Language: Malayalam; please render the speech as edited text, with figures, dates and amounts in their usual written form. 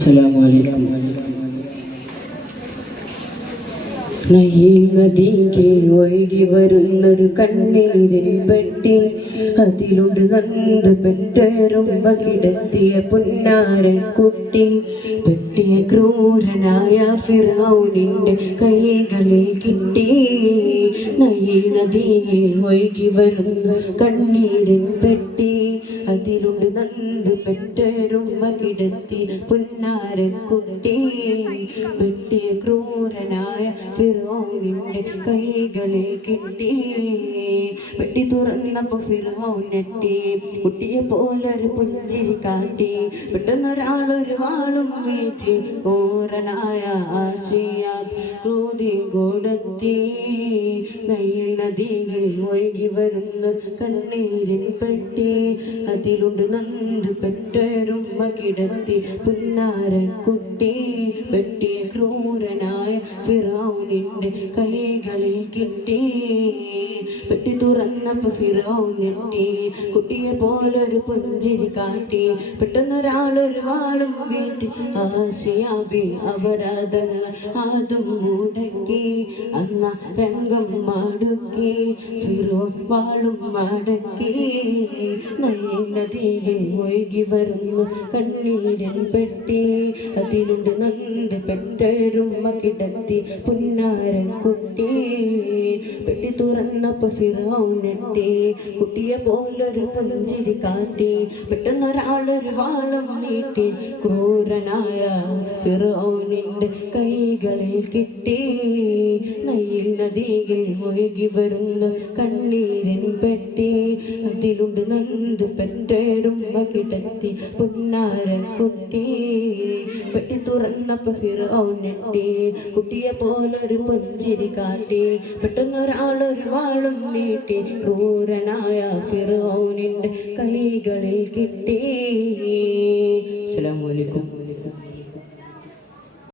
അസ്സലാമു അലൈക്കും. നദിയിൽ ഒഴുകി വരുന്നൊരു കണ്ണീരിൻ പെട്ടി, അതിലുണ്ട് നന്ദ് പെറ്റരുമ്പ കിടത്തിയ പുന്നാരക്കുട്ടി. പെട്ടിയ ക്രൂരനായ ഫിർഔനിന്റെ കൈകളിൽ കിട്ടി. നദിയിൽ ഒഴുകി വരുന്ന കണ്ണീരിൻ പെട്ടി, അതിലുണ്ട് നന്ദ് പെറ്റരുമ്പ കിടത്തി പുന്നാരക്കുട്ടി. പെട്ടിയ ക്രൂരനായ ഫിർഔനിന്റെ കൈകളിൽ കിട്ടി. പെട്ടി തുറന്നപ്പോ ഫിർഔൻ ഞെട്ടി, കുട്ടിയെ പോലൊരു പുഞ്ചിരി കാട്ടി. പെട്ടെന്നൊരാളൊരു വാളും വീഴ്ത്തി ക്രൂരനായ ആശിയാബ് ക്രോധി കൊടുത്തി. നദിയിൽ ഒഴുകി വരുന്ന കണ്ണീരിൻ പെട്ടി, അതിലുണ്ട് നന്ദ് പെറ്റരുമ്മ കിടത്തി പുന്നാരക്കുട്ടി. പെട്ടിയ ക്രൂരനായ ഫിർഔനിന്റെ കൈകളിൽ കിട്ടി. പെട്ടി തുറന്നപ്പോ ഫിർഔൻ ഞെട്ടി, കുട്ടിയെ പോലൊരു പുഞ്ചിരി കാട്ടി. പെട്ടെന്നൊരാളൊരു വാളും വീട്ടി ആസിയാബി അപരാധങ്ങൾ അതും മുടക്കി. അന്ന രംഗം മടുക്കി ഫിർഔൻ വാളും മടക്കി. നദിയിൽ ഒഴുകി വരുന്നു കണ്ണീരിൻ പെട്ടി, അതിലുണ്ട് നന്ദ് പെറ്റരുമ്മ കിടത്തി പുന്നാരക്കുട്ടി. പെട്ടി തുറന്നപ്പോ ഫിർഔൻ ഞെട്ടി, കുട്ടിയെ പോലൊരു പുഞ്ചിരി കാട്ടി. പെട്ടെന്നൊരാളൊരു വാളും നീട്ടി ക്രൂരനായ ഫിർഔനിന്റെ കൈകളിൽ കിട്ടി. നദിയിൽ ഒഴുകി വരുന്ന കണ്ണീരിൻ പെട്ടി, അതിലുണ്ട് നന്ദ് പെറ്റരുമ്മ കിടത്തി പുന്നാരക്കുട്ടി. പെട്ടി തുറന്നപ്പോ ഫിർഔൻ ഞെട്ടി, കുട്ടിയെ പോലൊരു പുഞ്ചിരി കാട്ടി. പെട്ടെന്നൊരാളൊരു വാളും നീട്ടി ക്രൂരനായ ഫിർഔനിന്റെ കൈകളിൽ കിട്ടി.